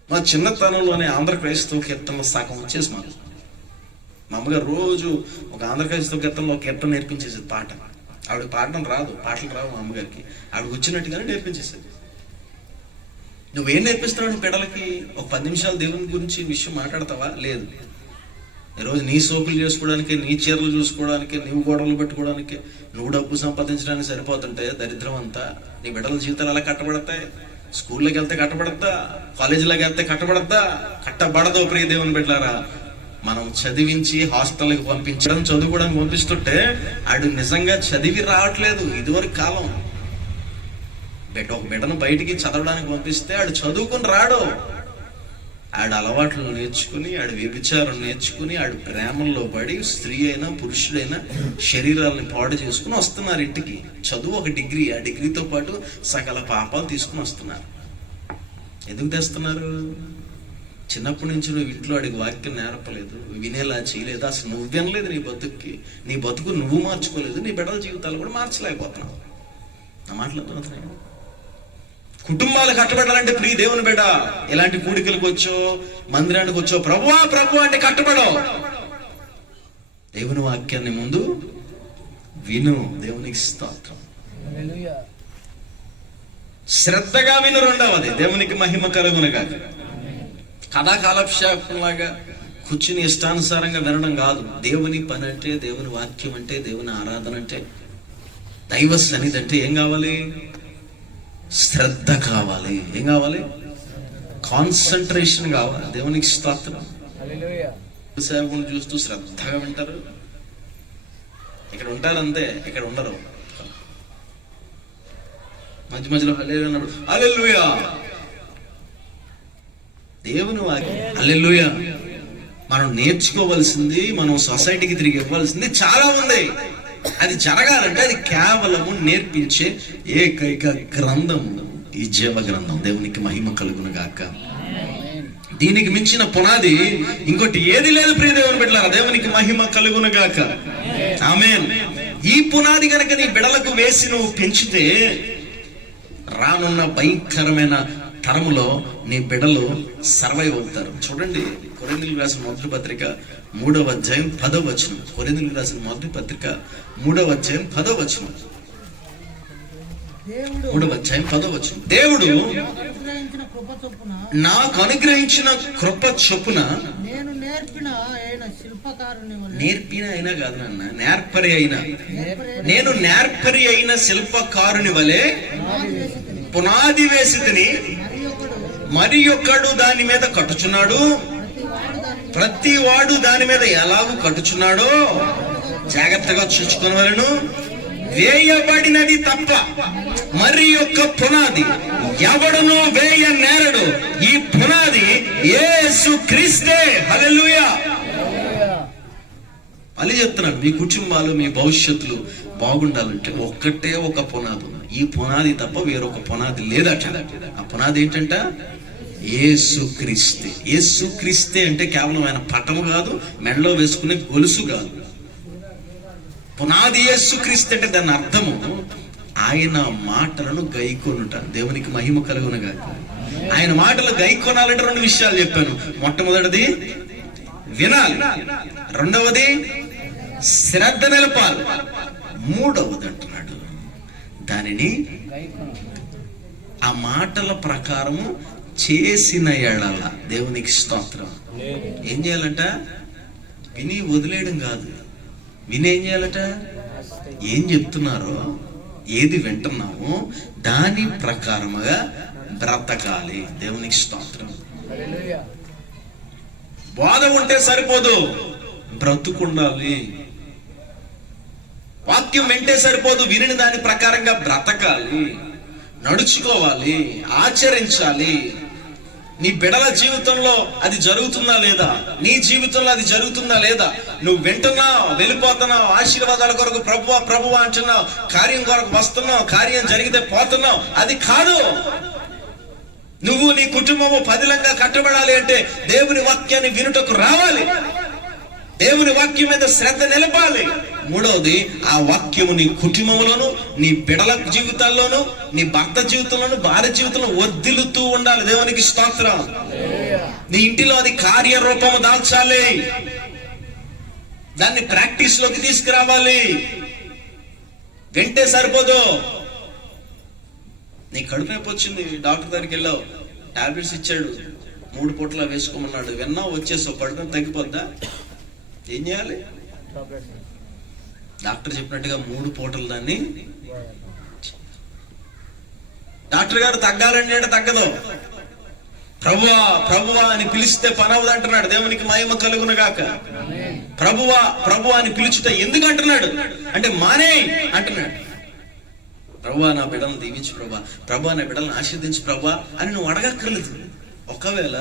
మా చిన్నతనంలోనే ఆంధ్ర క్రైస్తవ కీర్తనలో సగం వచ్చేసి మా అమ్మగారు రోజు ఒక ఆంధ్ర క్రైస్తవ కీర్తనలో ఒక కీర్తన నేర్పించేసేది. పాట ఆవిడకి పాడడం రాదు, పాటలు రావు మా అమ్మగారికి. ఆవిడకి వచ్చినట్టుగానే నేర్పించేసేది. నువ్వేం నేర్పిస్తున్నావు బిడ్డలకి? ఒక 10 నిమిషాలు దేవుని గురించి విషయం మాట్లాడతావా? లేదు. ఈరోజు నీ సోకులు చేసుకోవడానికి, నీ చీరలు చూసుకోవడానికి, నీవు గోడలు పెట్టుకోవడానికి, నువ్వు డబ్బు సంపాదించడానికి సరిపోతుంటే దరిద్రం అంతా. నీ బిడ్డల జీవితాలు ఎలా కట్టబడతాయి? స్కూల్లోకి వెళ్తే కట్టబడద్దా? కాలేజీలోకి వెళ్తే కట్టబడద్దా? కట్టబడదు. ప్రియ దేవుని బిడ్డలారా, మనం చదివించి హాస్టల్కి పంపించడం, చదువుకోవడానికి పంపిస్తుంటే ఆడు నిజంగా చదివి రావట్లేదు. ఇదివరకు కాలం ఒక బిడ్డను బయటికి చదవడానికి పంపిస్తే ఆడు చదువుకుని రాడు. ఆడు అలవాట్లు నేర్చుకుని, ఆడు వ్యభిచారం నేర్చుకుని, ఆడు ప్రేమల్లో పడి స్త్రీ అయినా పురుషుడైనా శరీరాలను పాడు చేసుకుని వస్తున్నారు ఇంటికి. చదువు ఒక డిగ్రీ, ఆ డిగ్రీతో పాటు సకల పాపాలు తీసుకుని వస్తున్నారు. ఎందుకు తెస్తున్నారు? చిన్నప్పటి నుంచి నువ్వు ఇంట్లో ఆడికి వాక్యం నేర్పలేదు, వినేలా చేయలేదు, అసలు నువ్వు వినలేదు. నీ బతుకు నువ్వు మార్చుకోలేదు, నీ బిడ్డల జీవితాలు కూడా మార్చలేకపోతున్నావు. నా మాట్లాడుతున్నాను. కుటుంబాలు కట్టబడాలంటే ప్రియ దేవుని బిడ్డ ఎలాంటి కూడికలకు వచ్చో, మందిరానికి వచ్చో, ప్రభువా ప్రభు అంటే కట్టబడవు. దేవుని వాక్యాన్ని ముందు విను. దేవునికి స్తోత్రం. శ్రద్ధగా విను. రెండవది, దేవునికి మహిమ కలుగునుగాక. కథాకాలక్షేపంలాగా కూర్చుని ఇష్టానుసారంగా వినడం కాదు. దేవుని పని అంటే, దేవుని వాక్యం అంటే, దేవుని ఆరాధన అంటే, దైవ సన్నిధి అంటే ఏం కావాలి? శ్రద్ధ కావాలి. ఏం కావాలి? కాన్సన్ట్రేషన్ కావాలి. దేవునికి స్తోత్రం. సేవకుని చూస్తూ శ్రద్ధగా వింటారు. ఇక్కడ ఉంటారు అంతే, ఇక్కడ ఉండరు. మధ్య మధ్యలో హల్లెలూయా అన్నప్పుడు హల్లెలూయా, దేవుని వాక్యం హల్లెలూయా. మనం నేర్చుకోవలసింది, మనం సొసైటీకి తిరిగి ఇవ్వాల్సింది చాలా ఉంది. అది జరగాలంటే అది కేవలము నేర్పించే ఏకైక గ్రంథం ఈ జీవ గ్రంథం. దేవునికి మహిమ కలుగునుగాక. దీనికి మించిన పునాది ఇంకోటి ఏది లేదు ప్రియ దేవుని బిడ్డలారా. దేవునికి మహిమ కలుగునుగాక. ఆమేన్. ఈ పునాది కనుక నీ బిడ్డలకు వేసి నువ్వు పెంచితే రానున్న భయంకరమైన తరములో నీ బిడ్డలు సర్వైవ్ అవుతారు. చూడండి, కొరింథీయులకు రాసిన మొదటి పత్రిక 3వ అధ్యాయం 10వ వచనం. కొరింథీయులకు రాసిన మొదటి పత్రిక 3వ అధ్యాయం 10వ వచనం. 3వ అధ్యాయం 10వ వచనం. దేవుడు నాకు అనుగ్రహించిన కృప చొప్పున నేర్పిన అయినా కాదు నాన్న, నేర్పరి అయినా నేను నేర్పరి అయిన శిల్పకారుని వలె పునాది వేసితిని, మరి ఒక్కడు దాని మీద కట్టుచున్నాడు, ప్రతి వాడు దాని మీద ఎలాగూ కట్టుచున్నాడో జాగ్రత్తగా చూసుకొనవలెను. వేయబడినది తప్ప మరి యొక్క పునాది ఎవడునూ వేయ నేరడు. ఈ పునాది యేసు క్రీస్తే. హల్లెలూయా. మళ్ళీ చెప్తున్నాను, మీ కుటుంబాలు మీ భవిష్యత్తులు బాగుండాలంటే ఒక్కటే ఒక పునాది. ఈ పునాది తప్ప వేరొక పునాది లేదట. ఆ పునాది ఏంటంట? యేసు క్రీస్తే. యేసు క్రీస్తే అంటే కేవలం ఆయన పటము కాదు, మెడలో వేసుకునే గొలుసు కాదు. పునాది యేసు క్రీస్తు అంటే దాని అర్థము ఆయన మాటలను గైకొనుట. దేవునికి మహిమ కలుగునుగా. ఆయన మాటలు గైకొనాలంటే 2 విషయాలు చెప్పాను. మొట్టమొదటిది వినాలి, రెండవది శ్రద్ధ నిలపాలి, మూడవది అంటున్నాడు దానిని ఆ మాటల ప్రకారము చేసిన ఎడల. దేవునికి స్తోత్రం. ఏం చేయాలంట? విని వదిలేయడం కాదు. విని ఏం చేయాలట? ఏం చెప్తున్నారో, ఏది వింటున్నామో దాని ప్రకారముగా బ్రతకాలి. దేవునికి స్తోత్రం. బోధ ఉంటే సరిపోదు, బ్రతుకుండాలి. వాక్యం వింటే సరిపోదు, విని దాని ప్రకారంగా బ్రతకాలి, నడుచుకోవాలి, ఆచరించాలి. నీ బిడల జీవితంలో అది జరుగుతుందా లేదా? నీ జీవితంలో అది జరుగుతుందా లేదా? నువ్వు వింటున్నావు, వెళ్ళిపోతున్నావు, ఆశీర్వాదాల కొరకు ప్రభువా ప్రభువా అంటున్నావు, కార్యం కొరకు వస్తున్నావు, కార్యం జరిగితే పోతున్నావు. అది కాదు. నువ్వు నీ కుటుంబము పదిలంగా కట్టబడాలి అంటే దేవుని వాక్యాన్ని వినుటకు రావాలి, దేవుని వాక్యం మీద శ్రద్ధ నిలపాలి. మూడవది, ఆ వాక్యము నీ కుటుంబంలోను, నీ బిడల జీవితాల్లోను, నీ భర్త జీవితంలోను, భార్య జీవితంలో వర్ధిల్లుతూ ఉండాలి. దేవునికి స్తోత్రం. నీ ఇంటిలో అది కార్యరూపము దాల్చాలి, దాన్ని ప్రాక్టీస్ లోకి తీసుకురావాలి. వింటే సరిపోదు. నీ కడుపు నొప్పి వచ్చింది, డాక్టర్ దగ్గరికి వెళ్ళావు, టాబ్లెట్స్ ఇచ్చాడు, 3 పూటలా వేసుకోమన్నాడు, విన్నావు, వచ్చేసావు, కడుపు నొప్పి తగ్గిపోద్దా? ఏం చేయాలి? డాక్టర్ చెప్పినట్టుగా 3 పూటలు దాన్ని. డాక్టర్ గారు తగ్గాలండి అంటే తగ్గదు. ప్రభువా ప్రభువా అని పిలిస్తే పనవదు అంటున్నాడు. దేవునికి మహిమ కలుగును గాక. ప్రభువా ప్రభువా అని పిలుచుట ఎందుకు అంటున్నాడు అంటే మానే అంటున్నాడు. ప్రభువా నా బిడ్డలను దీవించు ప్రభా, ప్రభువా నా బిడ్డలను ఆశీర్వదించు ప్రభా అని నువ్వు అడగక్కర్లేదు. ఒకవేళ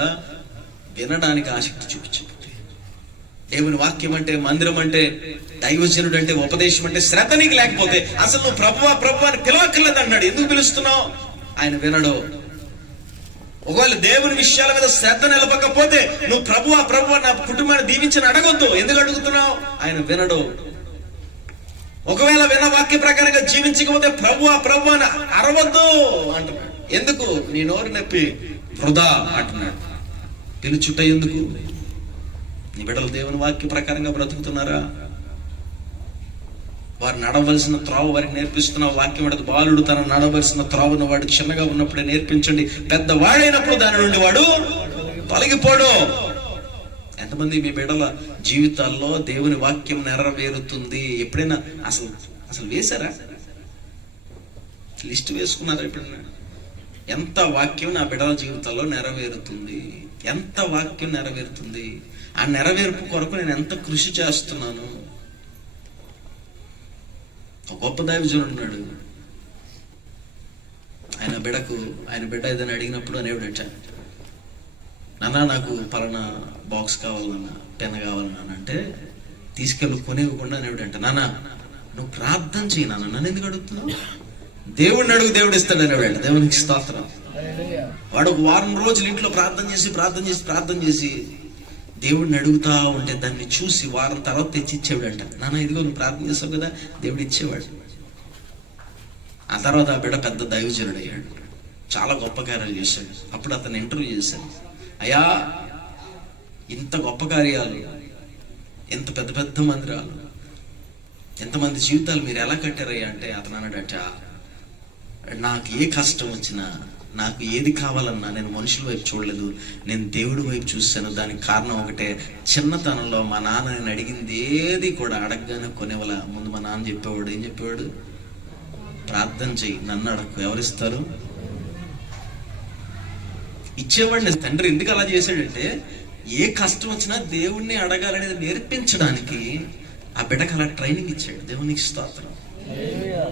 వినడానికి ఆసక్తి చూపించు. దేవుని వాక్యం అంటే, మందిరం అంటే, దైవజనుడు అంటే, ఉపదేశం అంటే శ్రద్ధ నీకు లేకపోతే అసలు నువ్వు ప్రభువా ప్రభువా అని పిలవక్కర్లేదు అన్నాడు. ఎందుకు పిలుస్తున్నావు? ఆయన వినడు. ఒకవేళ దేవుని విషయాల మీద శ్రద్ధ నిలపకపోతే నువ్వు ప్రభువా ప్రభువా నా కుటుంబాన్ని దీవించని అడగొద్దు. ఎందుకు అడుగుతున్నావు? ఆయన వినడు. ఒకవేళ విన్న వాక్య ప్రకారంగా జీవించకపోతే ప్రభువా ప్రభువా అని అరవద్దు అంటున్నాడు. ఎందుకు? నీ నోరు నొప్పి వృధా అంటున్నాడు. పిలుచుట ఎందుకు? నీ బిడ్డలు దేవుని వాక్య ప్రకారంగా బ్రతుకుతున్నారా? వారు నడవలసిన త్రోవ వారికి నేర్పిస్తున్నావు. వాక్యం అడగదు, బాలుడు తన నడవలసిన త్రోవను వాడు చిన్నగా ఉన్నప్పుడే నేర్పించండి, పెద్దవాడైనప్పుడు దాని నుండి వాడు తొలగిపోడు. ఎంతమంది మీ బిడ్డల జీవితాల్లో దేవుని వాక్యం నెరవేరుతుంది? ఎప్పుడైనా అసలు వేశారా? లిస్ట్ వేసుకున్నారా ఎప్పుడైనా? ఎంత వాక్యం నా బిడ్డల జీవితాల్లో నెరవేరుతుంది? ఎంత వాక్యం నెరవేరుతుంది? ఆ నెరవేర్పు కొరకు నేను ఎంత కృషి చేస్తున్నాను? ఒక గొప్ప దైవజనుడు ఉన్నాడు. ఆయన బిడ్డ ఏదైనా అడిగినప్పుడు అనేవాడట, నాన్న నాకు పలానా బాక్స్ కావాలన్నా, పెన్ కావాలన్నా అంటే తీసుకెళ్ళి కొనివ్వకుండా అనేవాడంట, నాన్న నువ్వు ప్రార్థన చేయి నాన్న, నన్ను ఎందుకు అడుగుతున్నావు? దేవుడిని అడుగు, దేవుడు ఇస్తాడు అనేవాడు. దేవునికి స్తోత్రం. వాడు 1 వారం రోజులు ఇంట్లో ప్రార్థన చేసి దేవుడిని అడుగుతా ఉంటే దాన్ని చూసి వారం తర్వాత తెచ్చి ఇచ్చేవాడంట. నాన్న ఇదిగో నువ్వు ప్రార్థన చేస్తావు కదా, దేవుడు ఇచ్చేవాడు. ఆ తర్వాత ఆ బిడ్డ పెద్ద దైవజనుడు అయ్యాడు, చాలా గొప్ప కార్యాలు చేశాడు. అప్పుడు అతను ఇంటర్వ్యూ చేశాడు, అయ్యా ఇంత గొప్ప కార్యాలు, ఎంత పెద్ద పెద్ద మందిరాలు, ఎంతమంది జీవితాలు మీరు ఎలా కట్టారయ్యా అంటే అతను అన్నాడట, నాకు ఏ కష్టం వచ్చినా, నాకు ఏది కావాలన్నా నేను మనుషుల వైపు చూడలేదు, నేను దేవుడి వైపు చూశాను. దానికి కారణం ఒకటే, చిన్నతనంలో మా నాన్న నేను అడిగింది ఏది కూడా అడగగానే కొనేవాళ్ళ. ముందు మా నాన్న చెప్పేవాడు, ఏం చెప్పేవాడు? ప్రార్థన చెయ్యి, నన్ను అడగకు, ఎవరిస్తారు? ఇచ్చేవాడిని. తండ్రి ఎందుకు అలా చేశాడంటే, ఏ కష్టం వచ్చినా దేవుణ్ణి అడగాలనేది నేర్పించడానికి ఆ బిడ్డకు అలా ట్రైనింగ్ ఇచ్చాడు. దేవునికి స్తోత్రం.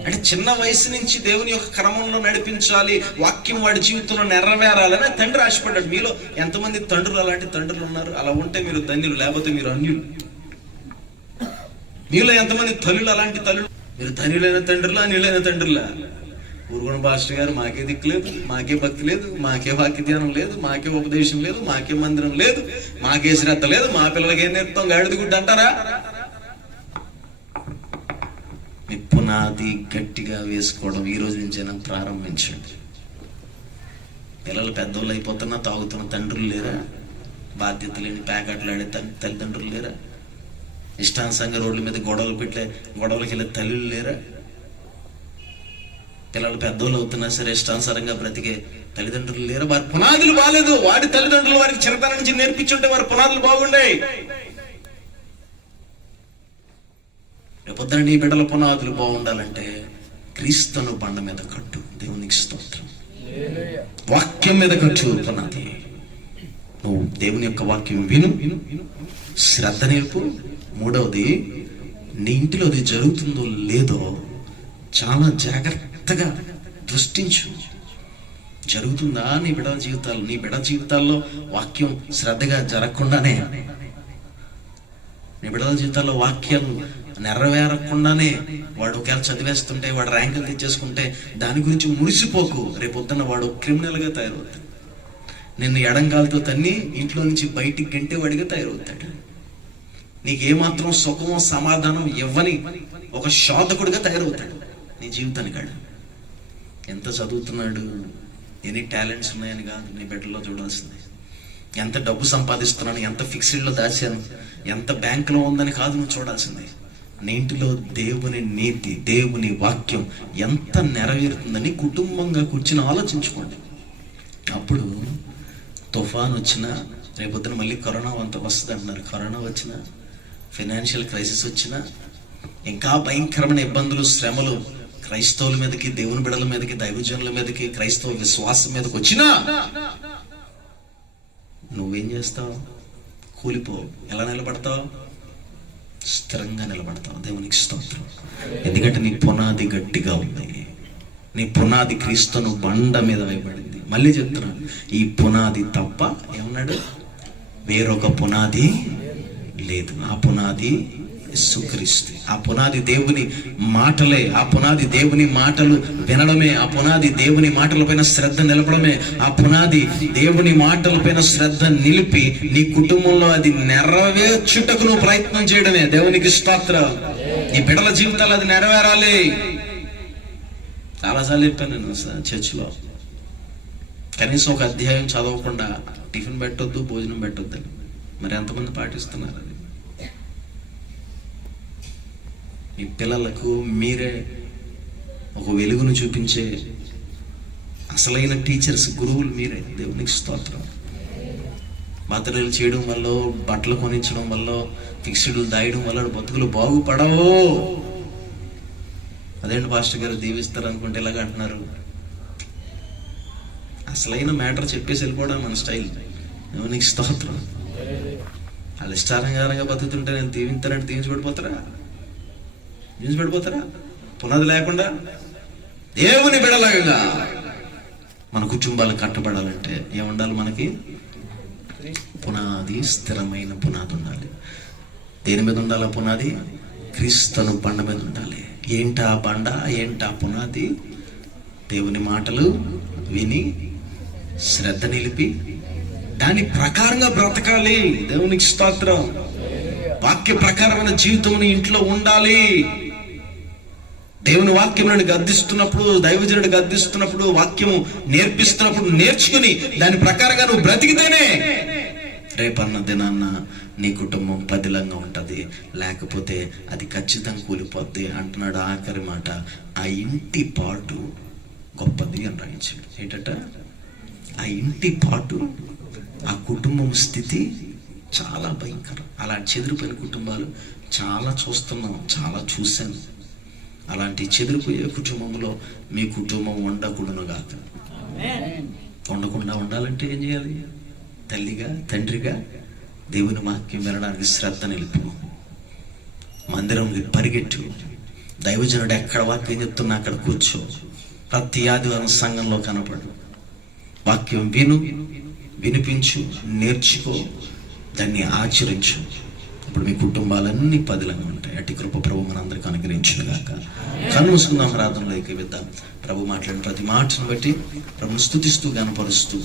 అంటే చిన్న వయసు నుంచి దేవుని యొక్క క్రమంలో నడిపించాలి, వాక్యం వాడి జీవితంలో నెరవేరాలని తండ్రి ఆశపడ్డాడు. మీలో ఎంతమంది తండ్రులు అలాంటి తండ్రులు ఉన్నారు? అలా ఉంటే మీరు ధన్యులు, లేకపోతే మీరు అన్యులు. మీలో ఎంతమంది తల్లులు అలాంటి తల్లులు? మీరు ధన్యులైన తండ్రులా, అన్యులైన తండ్రులా? ఊరుగొండ పాస్టర్ గారు, మాకే దిక్కు లేదు, మాకే భక్తి లేదు, మాకే వాక్య ధ్యానం లేదు, మాకే ఉపదేశం లేదు, మాకే మందిరం లేదు, మాకే శ్రద్ధ లేదు, మా పిల్లలకి ఏం నేర్పుతాం, గాడిద గుడ్డ అంటారా? మీ పునాది గట్టిగా వేసుకోవడం ఈ రోజు నుంచైనా ప్రారంభించండి. పిల్లలు పెద్దోళ్ళు అయిపోతున్నా తాగుతున్న తండ్రులు లేరా? బాధ్యత లేని ప్యాకెట్లు ఆడే తల్లిదండ్రులు లేరా? ఇష్టానుసంగా రోడ్ల మీద గొడవలకి వెళ్ళే తల్లులు లేరా? పిల్లలు పెద్దోళ్ళు అవుతున్నా సరే ఇష్టానుసారంగా బ్రతికే తల్లిదండ్రులు లేరా? వారి పునాదులు బాగాలేదు. వాడి తల్లిదండ్రులు వారికి చిన్నతనం నుంచి నేర్పించుంటే వారి పునాదులు బాగుండే. రేపొద్దున నీ బిడ్డల పునాదులు బాగుండాలంటే క్రీస్తును బండ మీద కట్టు. దేవునికి స్తోత్రం. వాక్యం మీద కట్టు పునాది. నువ్వు దేవుని యొక్క వాక్యం విను, శ్రద్ధ నేర్పు. మూడవది, నీ ఇంటిలో అది జరుగుతుందో లేదో చాలా జాగ్రత్తగా దృష్టించు. జరుగుతుందా నీ బిడ్డ జీవితాల్లో వాక్యం శ్రద్ధగా జరగకుండానే, నీ బిడ్డల జీవితాల్లో వాక్యాలు నెరవేరకుండానే వాడు ఒకవేళ చదివేస్తుంటే, వాడు ర్యాంకులు తెచ్చేసుకుంటే దాని గురించి మురిసిపోకు. రేపొద్దున వాడు క్రిమినల్గా తయారవుతాడు. నిన్ను ఎడంగాలతో తన్ని ఇంట్లో నుంచి బయటికి గంటే వాడిగా తయారవుతాడు. నీకేమాత్రం సుఖమో సమాధానం ఇవ్వని ఒక శోధకుడిగా తయారవుతాడు నీ జీవితానికి. ఎంత చదువుతున్నాడు, ఎన్ని టాలెంట్స్ ఉన్నాయని కాదు నీ బిడ్డలో చూడాల్సింది. ఎంత డబ్బు సంపాదిస్తున్నాను, ఎంత ఫిక్స్డ్లో దాచాను, ఎంత బ్యాంకులో ఉందని కాదు నువ్వు చూడాల్సింది. నీ ఇంటిలో దేవుని నీతి, దేవుని వాక్యం ఎంత నెరవేరుతుందని కుటుంబంగా కూర్చుని ఆలోచించుకోండి. అప్పుడు తుఫాన్ వచ్చినా, రేపొద్దున మళ్ళీ కరోనా అంత వస్తుంది అంటున్నారు. కరోనా వచ్చినా, ఫైనాన్షియల్ క్రైసిస్ వచ్చినా, ఇంకా భయంకరమైన ఇబ్బందులు, శ్రమలు క్రైస్తవుల మీదకి, దేవుని బిడ్డల మీదకి, దైవజనుల మీదకి, క్రైస్తవ విశ్వాసం మీదకి వచ్చినా నువ్వేం చేస్తావు? కూలిపో. ఎలా నిలబడతావు? స్థిరంగా నిలబడతావు. దేవునికి స్తోత్రం. ఎందుకంటే నీ పునాది గట్టిగా ఉంది. నీ పునాది క్రీస్తును బండ మీద వేయబడింది. మళ్ళీ చెప్తున్నాను, ఈ పునాది తప్ప ఏమన్నాడు? వేరొక పునాది లేదు. ఆ పునాది యేసుక్రీస్తు. ఆ పునాది దేవుని మాటలే. ఆ పునాది దేవుని మాటలు వినడమే. ఆ పునాది దేవుని మాటలపైన శ్రద్ధ నిలపడమే. ఆ పునాది దేవుని మాటలపైన శ్రద్ధ నిలిపి నీ కుటుంబంలో అది నెరవేర్చుటకు నువ్వు ప్రయత్నం చేయడమే. దేవునికి స్తోత్రం. నీ బిడ్డల జీవితాలు అది నెరవేరాలి. చాలాసార్లు చెప్పాను నేను చర్చిలో, కనీసం ఒక అధ్యాయం చదవకుండా టిఫిన్ పెట్టొద్దు, భోజనం పెట్టొద్దని. మరి ఎంతమంది పాటిస్తున్నారు అది? మీ పిల్లలకు మీరే ఒక వెలుగును చూపించే అసలైన టీచర్స్, గురువులు మీరే. దేవునికి స్తోత్రం. బర్త్డేలు చేయడం వల్ల, బట్టలు కొనించడం వల్ల, ఫిక్స్డ్లు దాయడం వల్ల బతుకులు బాగుపడవు. అదేంటి పాస్టర్ గారు దీవిస్తారు అనుకుంటే ఇలాగ అంటున్నారు? అసలైన మ్యాటర్ చెప్పేసి వెళ్ళిపోవడం మన స్టైల్. దేవునికి స్తోత్రం. వాళ్ళు ఇష్టారంగా బతుకుతుంటే నేను దీవింతానంటే దీవించబడిపోతారా? పునాది లేకుండా దేవుని బిడలాగా మన కుటుంబాలు కట్టబడాలంటే ఏముండాలి? మనకి పునాది, స్థిరమైన పునాది ఉండాలి. దేని మీద ఉండాలి? పునాది క్రీస్తును బండ మీద ఉండాలి. ఏంటా బండ, ఏంటా పునాది? దేవుని మాటలు విని శ్రద్ధ నిలిపి దాని ప్రకారంగా బ్రతకాలి. దేవునికి స్తోత్రం. వాక్య ప్రకారమైన జీవితం ఇంట్లో ఉండాలి. దేవుని వాక్యం గద్దిస్తున్నప్పుడు, దైవజనుడు గద్దిస్తున్నప్పుడు, వాక్యము నేర్పిస్తున్నప్పుడు నేర్చుకుని దాని ప్రకారంగా నువ్వు బ్రతికితేనే రేపన్న దినాన్న నీ కుటుంబం పదిలంగా ఉంటుంది. లేకపోతే అది ఖచ్చితంగా కూలిపోద్ది అంటున్నాడు. ఆఖరి మాట, ఆ ఇంటి పాటు గొప్ప అని రాయించాడు. ఏంటట? ఆ ఇంటి పాటు, ఆ కుటుంబం స్థితి చాలా భయంకరం. అలా చెదిరిపోయిన కుటుంబాలు చాలా చూస్తున్నాం, చాలా చూశాను. అలాంటి చెదిరిపోయే కుటుంబంలో మీ కుటుంబం ఉండకూడనుగాక. ఉండకుండా ఉండాలంటే ఏం చేయాలి? తల్లిగా, తండ్రిగా దేవుని వాక్యం వినడానికి శ్రద్ధ నిలుపు, మందిరంకి పరిగెట్టు, దైవజనుడు ఎక్కడ వాక్యం చెప్తున్నా అక్కడ కూర్చో, ప్రతి ఆదివారం సంఘంలో కనపడు, వాక్యం విను, వినిపించు, నేర్చుకో, దాన్ని ఆచరించు. ఇప్పుడు మీ కుటుంబాలన్నీ పదిలంగా ఉంటాయి. అట్టి కృప ప్రభు మనందరికీ అనుగ్రహించునుగాక. కన్ను మూసుకుందాం, ప్రార్థనలో ఏకీవిద్దాం. ప్రభు మాట్లాడిన ప్రతి మాటను బట్టి ప్రభుని స్తుతిస్తూ, గనపరుస్తూ